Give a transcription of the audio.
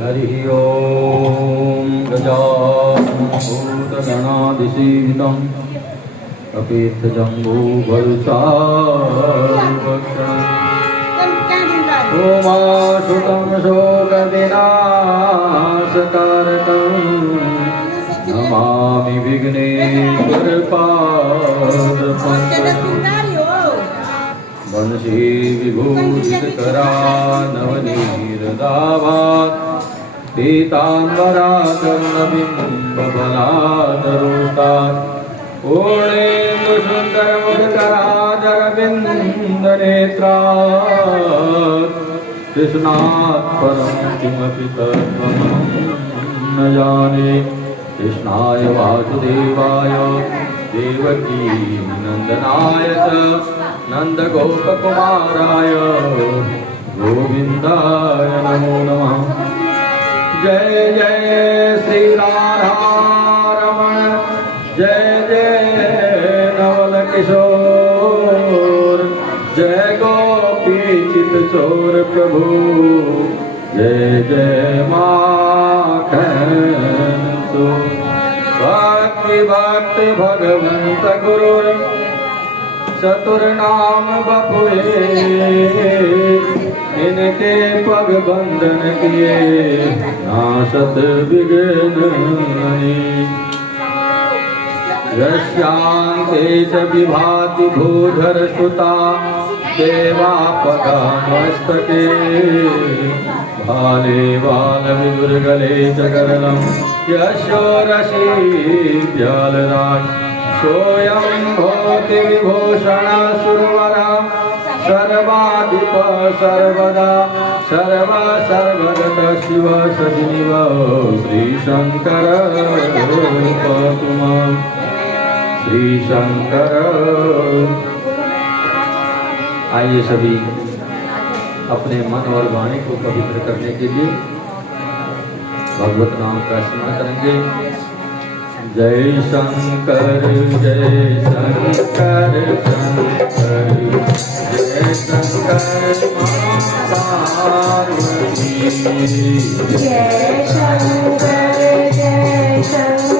हरिः ओं गजाननभूतगणाधिसेवितं कपित्थजम्बूफलसारभक्षणम् उमासुतं शोकविनाशकारकं नमामि विघ्नेश्वरपादपङ्कजम् वंशी विभूषितकरा नवनीरदाभात् पीताम्बराकर्णबिम्बफलादरोष्टात् पूर्णेन्दुसुन्दरमुदकराजरविन्दनेत्रात् कृष्णात् परं किमपि तत्त्वमहं न जाने। कृष्णाय वासुदेवाय देवकी नन्दनाय च नन्दगोपकुमाराय गोविन्दाय नमो नमः। जय जय श्री राधारमण जय जय नवल किशोर जय गोपीचित चोर प्रभु जय जय माखन चोर। भक्ति भक्त भगवंत गुरु चतुर नाम बपुए इनके पग बंधन किए नाशत विघ्न नहीं। यस्यांते च विभाति भूधर सुता देवा पगा मस्तके भाले बाल विदुर्गले च गरलं यशो रशी ब्यालराज सोऽयं भवति विभूषण सुरवरा सर्वाधिप सर्वदा सर्व सर्वगत शिव शशिनिव श्रीशंकर रूपकुमार श्रीशंकर। आइए सभी अपने मन और वाणी को पवित्र करने के लिए भगवत नाम का स्मरण करेंगे। जय शंकर शंकर शंकर जय शंकर पार्वती जय शंकर जय शंकर